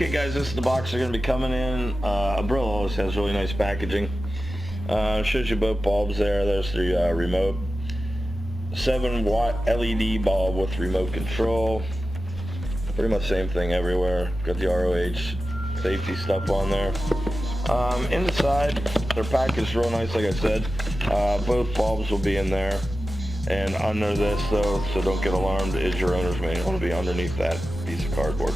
Okay guys, this is the box they're going to be coming in. Albrillo always has really nice packaging. Shows you both bulbs there. There's the remote. 7-watt LED bulb with remote control. Pretty much same thing everywhere. Got the ROH safety stuff on there. Inside, they're packaged real nice, like I said. Both bulbs will be in there. And under this though, so don't get alarmed, is your owner's manual. It'll be underneath that piece of cardboard.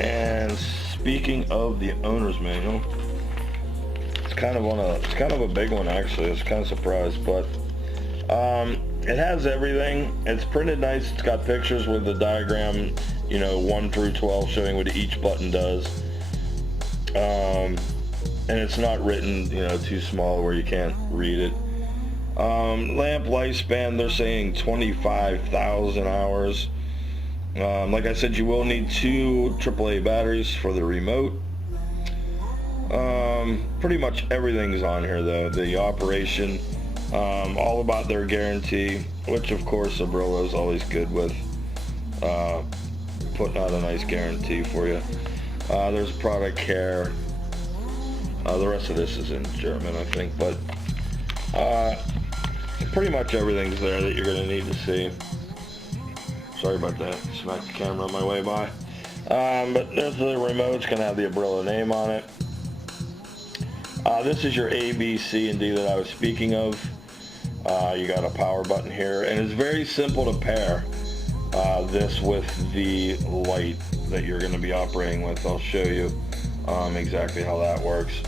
And speaking of the owner's manual, it's kind of a big one actually. I was kind of surprised, but it has everything. It's printed nice. It's got pictures with the diagram, you know, 1 through 12, showing what each button does. And it's not written, you know, too small where you can't read it. Lamp lifespan, they're saying 25,000 hours. Like I said, you will need 2 AAA batteries for the remote. Pretty much everything's on here though. The operation, all about their guarantee, which of course Albrillo is always good with, putting out a nice guarantee for you. There's product care. The rest of this is in German, I think, but pretty much everything's there that you're going to need to see. Sorry about that, smacked the camera on my way by. But there's the remote. It's going to have the Albrillo name on it. This is your A, B, C, and D that I was speaking of. You got a power button here, and it's very simple to pair this with the light that you're going to be operating with. I'll show you exactly how that works.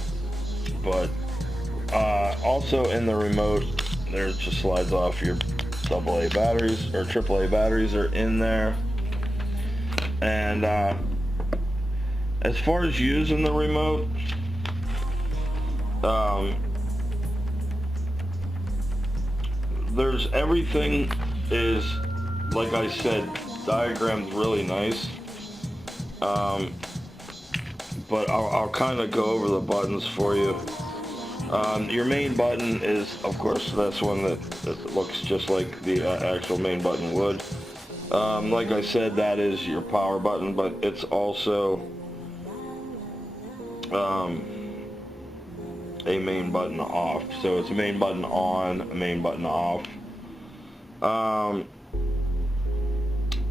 But also in the remote, there it just slides off. Your AA batteries or AAA batteries are in there. And as far as using the remote, there's everything is, like I said, diagrammed really nice. But I'll kind of go over the buttons for you. Your main button is, of course, that's one that looks just like the actual main button would. Like I said, that is your power button, but it's also a main button off. So it's a main button on, a main button off.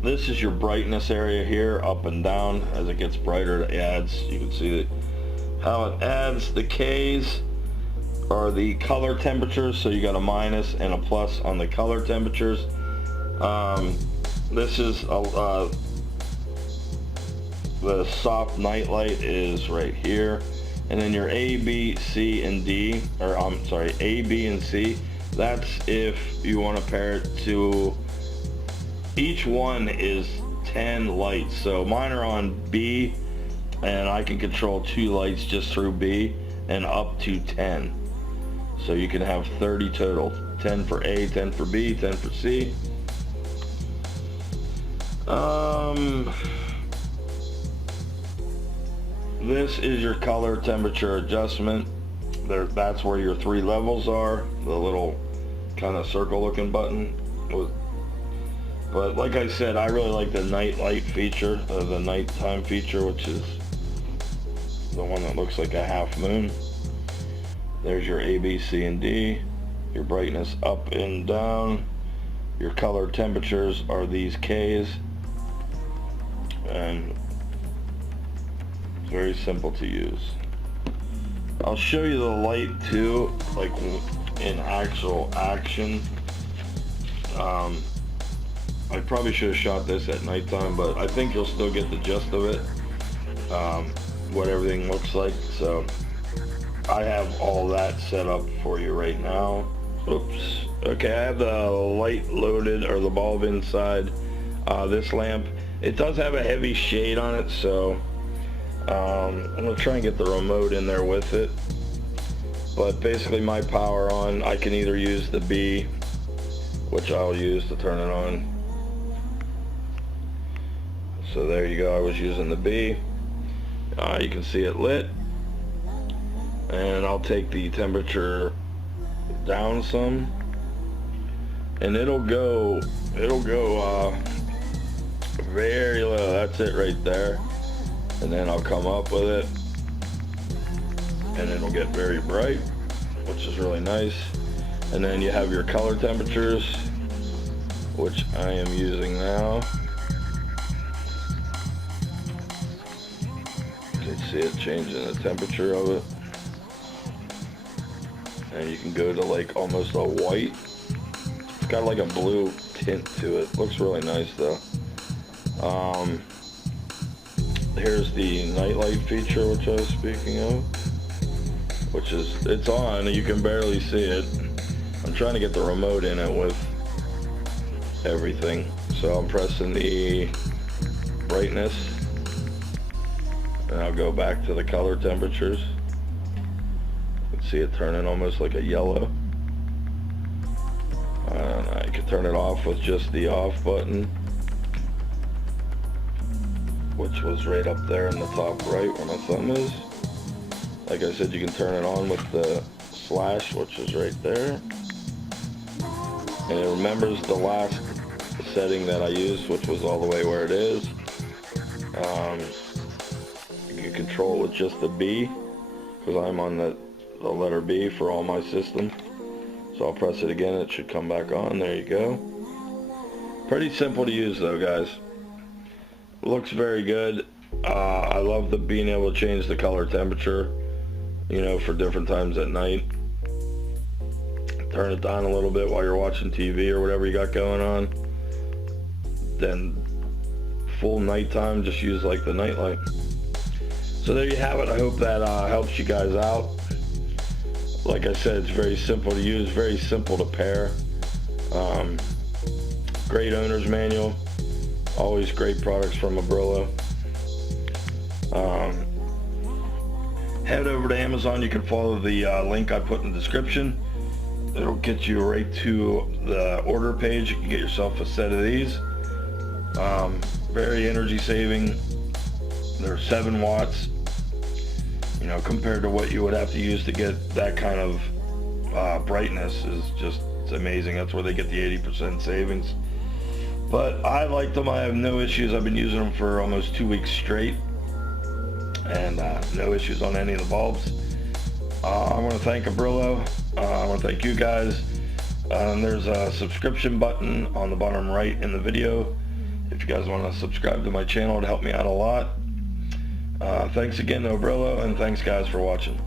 This is your brightness area here, up and down. As it gets brighter, it adds. You can see that how it adds. The K's are the color temperatures, so you got a minus and a plus on the color temperatures. This is the soft Nightlight is right here, and then your A, B, C, and D, or I'm sorry, A, B, and C. That's if you want to pair it to. Each one is 10 lights, so mine are on B, and I can control 2 lights just through B, and up to 10. So you can have 30 total. 10 for A, 10 for B, 10 for C. This is your color temperature adjustment. That's where your 3 levels are. The little kind of circle looking button. But like I said, I really like the Nightlight feature, the nighttime feature, which is the one that looks like a half moon. There's your A, B, C, and D. Your brightness up and down. Your color temperatures are these K's. And it's very simple to use. I'll show you the light too, like in actual action. I probably should have shot this at nighttime, but I think you'll still get the gist of it, what everything looks like. So I have all that set up for you right now. Oops. Okay, I have the light loaded, or the bulb inside this lamp. It does have a heavy shade on it, so I'm going to try and get the remote in there with it. But basically my power on, I can either use the B, which I'll use to turn it on. So there you go, I was using the B. You can see it lit. And I'll take the temperature down some. And it'll go very low. That's it right there. And then I'll come up with it, and it'll get very bright, which is really nice. And then you have your color temperatures, which I am using now. You can see it changing the temperature of it. And you can go to like almost a white. It's got like a blue tint to it. Looks really nice though. Here's the nightlight feature, which I was speaking of, which is, it's on, you can barely see it. I'm trying to get the remote in it with everything. So I'm pressing the brightness, and I'll go back to the color temperatures. You can see it turning almost like a yellow. I can turn it off with just the off button, which was right up there in the top right where my thumb is. Like I said, you can turn it on with the slash, which is right there. And it remembers the last setting that I used, which was all the way where it is. You can control it with just the B, because I'm on the letter B for all my systems. So I'll press it again, it should come back on. There you go. Pretty simple to use though, guys. Looks very good. I love being able to change the color temperature, you know, for different times at night. Turn it down a little bit while you're watching TV or whatever you got going on. Then full nighttime, just use like the nightlight. So there you have it. I hope that helps you guys out. Like I said, it's very simple to use, very simple to pair. Great owner's manual. Always great products from Albrillo. Head over to Amazon. You can follow the link I put in the description. It'll get you right to the order page. You can get yourself a set of these. Very energy saving. They're 7 watts. You know, compared to what you would have to use to get that kind of brightness, is just, it's amazing. That's where they get the 80% savings. But I like them. I have no issues. I've been using them for almost 2 weeks straight, and no issues on any of the bulbs. I want to thank Albrillo. I want to thank you guys. There's a subscription button on the bottom right in the video. If you guys want to subscribe to my channel, it'd help me out a lot. Thanks again to Albrillo, and thanks guys for watching.